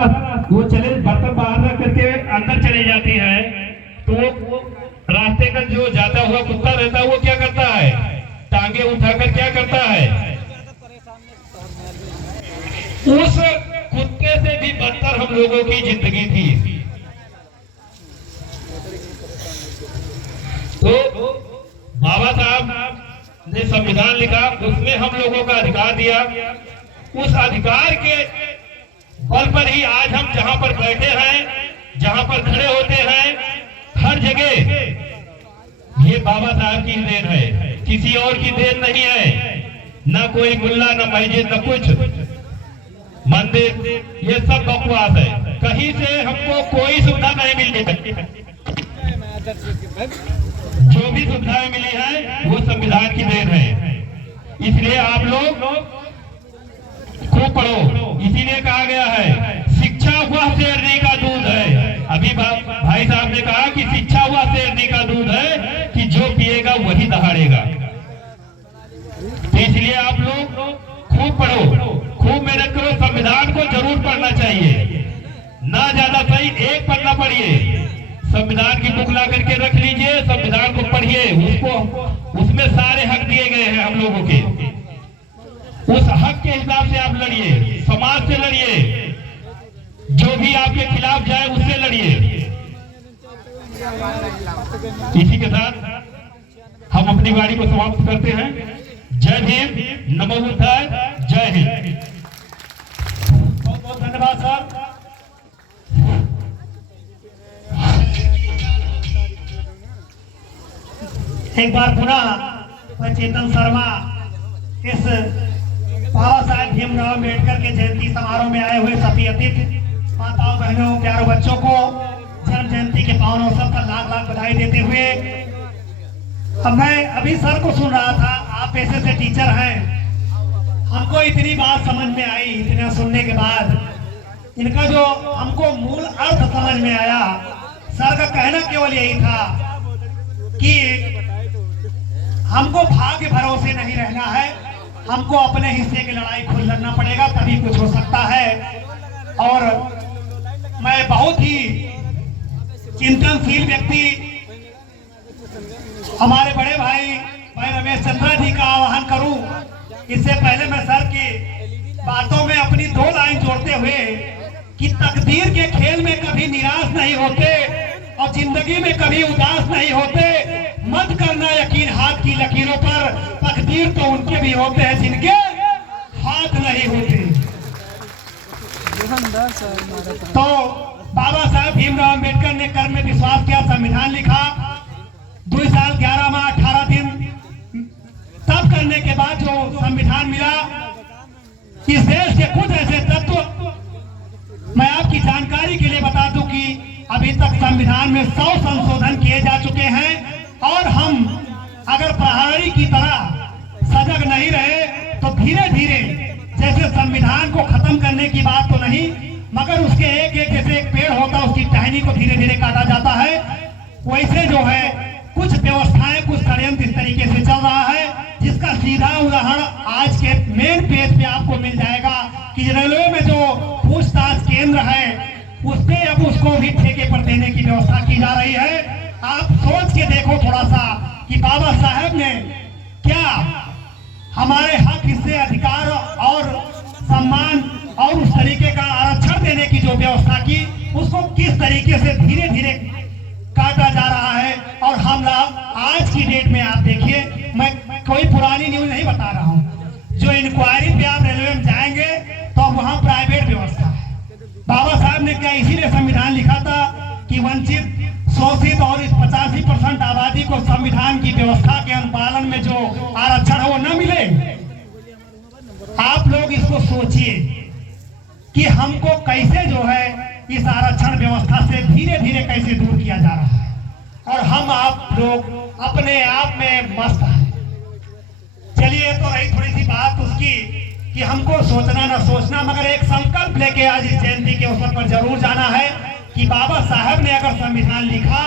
वो चले बर्तन बाहर रख करके अंदर चले जाती है, तो वो रास्ते का जो जाता हुआ कुत्ता रहता है वो क्या करता है, टांगे उठाकर क्या करता है, उस कुत्ते से भी बदतर हम लोगों की जिंदगी थी। तो बाबा साहब ने संविधान लिखा, उसमें हम लोगों का अधिकार दिया। उस अधिकार के बल पर ही आज हम जहां पर बैठे हैं, जहां पर खड़े होते हैं, हर जगह ये बाबा साहब की देन है, किसी और की देन नहीं है। ना कोई मुल्ला, ना मस्जिद, ना कुछ मंदिर, ये सब बकवास है। कहीं से हमको कोई सुविधा नहीं मिली है। जो भी सुविधाएं मिली है वो संविधान की देन है। इसलिए आप लोग खूब पढ़ो। इसीलिए कहा गया है शिक्षा वह शेरनी का दूध है। अभी भाई साहब ने कहा कि शिक्षा वह शेरनी का दूध है कि जो पिएगा वही दहाड़ेगा। तो इसलिए आप लोग खूब पढ़ो, खूब मेहनत करो। संविधान को जरूर पढ़ना चाहिए, ना ज्यादा सही एक पन्ना पढ़िए। संविधान की बुक ला करके रख लीजिए, संविधान को पढ़िए, उसमें सारे हक दिए गए हैं हम लोगों के। उस हक के हिसाब से आप लड़िए, समाज से लड़िए, जो भी आपके खिलाफ जाए उससे लड़िए। इसी के साथ हम अपनी वाणी को समाप्त करते हैं। जय भीम, नमो बुद्धाय, जय हिंद। बहुत बहुत धन्यवाद सर। एक बार पुनः चेतन शर्मा इस बाबा साहेब भीमराव अम्बेडकर के जयंती समारोह में आए हुए सभी अतिथि, माताओं, बहनों, प्यारों बच्चों को जन्म जयंती के पावन अवसर पर लाख लाख बधाई देते हुए, अब मैं अभी सर को सुन रहा था। आप पेशे से टीचर हैं, हमको इतनी बात समझ में आई, इतना सुनने के बाद इनका जो हमको मूल अर्थ समझ में आया। सर का कहना केवल यही था कि हमको भाग्य भरोसे नहीं रहना है, हमको अपने हिस्से की लड़ाई खुद लड़ना पड़ेगा, तभी कुछ हो सकता है। और मैं बहुत ही चिंतनशील व्यक्ति हमारे बड़े भाई रमेश चंद्रा जी का आह्वान करूं। इससे पहले मैं सर की बातों में अपनी दो लाइन जोड़ते हुए कि तकदीर के खेल में कभी निराश नहीं होते और जिंदगी में कभी उदास नहीं होते। मत करना यकीन हाथ की लकीरों पर, तकदीर तो उनके भी होते हैं जिनके हाथ नहीं होते। तो बाबा साहब भीमराव अम्बेडकर ने कर्म में विश्वास किया, संविधान लिखा। 2 साल 11 माह 18 दिन तब करने के बाद जो संविधान मिला, इस देश के कुछ ऐसे तत्व मैं आपकी जानकारी के लिए बता दूं कि अभी तक संविधान में 100 संशोधन किए जा चुके हैं। और हम अगर प्रहरी की तरह सजग नहीं रहे तो धीरे धीरे, जैसे संविधान को खत्म करने की बात तो नहीं, मगर उसके एक एक जैसे एक पेड़ होता है उसकी टहनी को धीरे धीरे काटा जाता है, वैसे जो है कुछ व्यवस्थाएं, कुछ षड्यंत्र इस तरीके से चल रहा है, जिसका सीधा उदाहरण आज के मेन पेज पे आपको मिल जाएगा कि रेलवे में जो पूछताछ केंद्र है उसपे अब उसको भी ठेके पर देने की व्यवस्था की जा रही है। आप सोच के देखो थोड़ा सा कि बाबा साहब ने क्या हमारे हक, हिस्से, अधिकार और सम्मान और उस तरीके का आरक्षण देने की जो व्यवस्था की, उसको किस तरीके से धीरे धीरे काटा जा रहा है। और हम लोग आज की डेट में आप देखिए, मैं कोई पुरानी न्यूज नहीं बता रहा हूँ, जो इंक्वायरी पे आप रेलवे में जाएंगे तो वहाँ प्राइवेट व्यवस्था है। बाबा साहब ने क्या इसीलिए संविधान लिखा था कि वंचित, शोषित और इस 85% आबादी को संविधान की व्यवस्था के अनुपालन में जो आरक्षण है वो न मिले। आप लोग इसको सोचिए कि हमको कैसे जो है इस आरक्षण व्यवस्था से धीरे धीरे कैसे दूर किया जा रहा है, और हम आप लोग अपने आप में मस्त हैं। चलिए, तो रही थोड़ी सी बात उसकी कि हमको सोचना ना सोचना, मगर एक संकल्प लेके आज इस जयंती के अवसर पर जरूर जाना है कि बाबा साहब ने अगर संविधान लिखा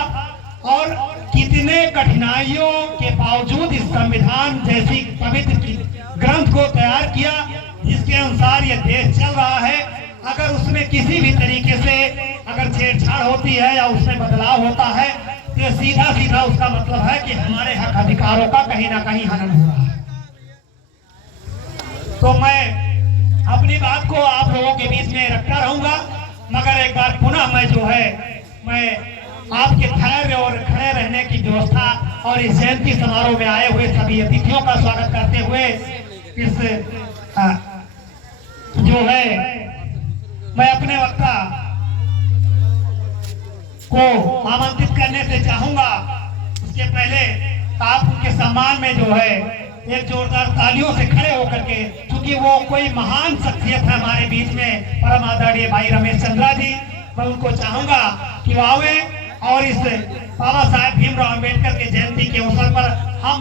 और कितने कठिनाइयों के बावजूद इस संविधान जैसी पवित्र ग्रंथ को तैयार किया, जिसके अनुसार ये देश चल रहा है, अगर उसमें किसी भी तरीके से अगर छेड़छाड़ होती है या उसमें बदलाव होता है तो सीधा सीधा उसका मतलब है कि हमारे हक अधिकारों का कहीं ना कहीं हनन हो रहा है। तो मैं अपनी बात को आप लोगों के बीच में रखता रहूंगा, मगर एक बार पुनः मैं आपके धैर्य और खड़े रहने की व्यवस्था और इस जयंती समारोह में आए हुए सभी अतिथियों का स्वागत करते हुए इस जो है मैं अपने वक्ता को आमंत्रित करने से चाहूंगा। उसके पहले आप उनके सम्मान में जो है एक जोरदार तालियों से खड़े होकर के, क्योंकि वो कोई महान शख्सियत है हमारे बीच में, परम आदरणीय भाई रमेश चंद्रा जी, मैं उनको चाहूंगा कि वो आवे और इस बाबा साहेब भीमराव अंबेडकर के जयंती के अवसर पर हम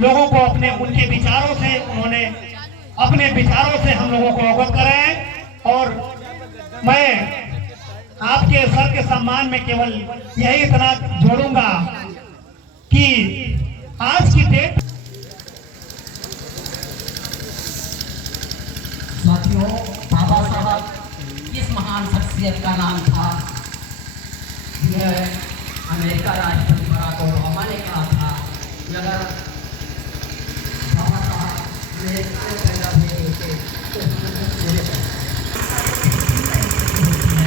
लोगों को उनके विचारों से उन्होंने अपने विचारों से हम लोगों को अवगत कराएं। और मैं आपके सर के सम्मान में केवल यही इतना जोड़ूंगा कि आज की डेट साथियों, बाबा साहब इस महान शख्सियत का नाम था, यह अमेरिका राष्ट्रपति बराक ओबामा ने कहा था कि अगर बाबा साहब मेरे पैदा हुए होते तो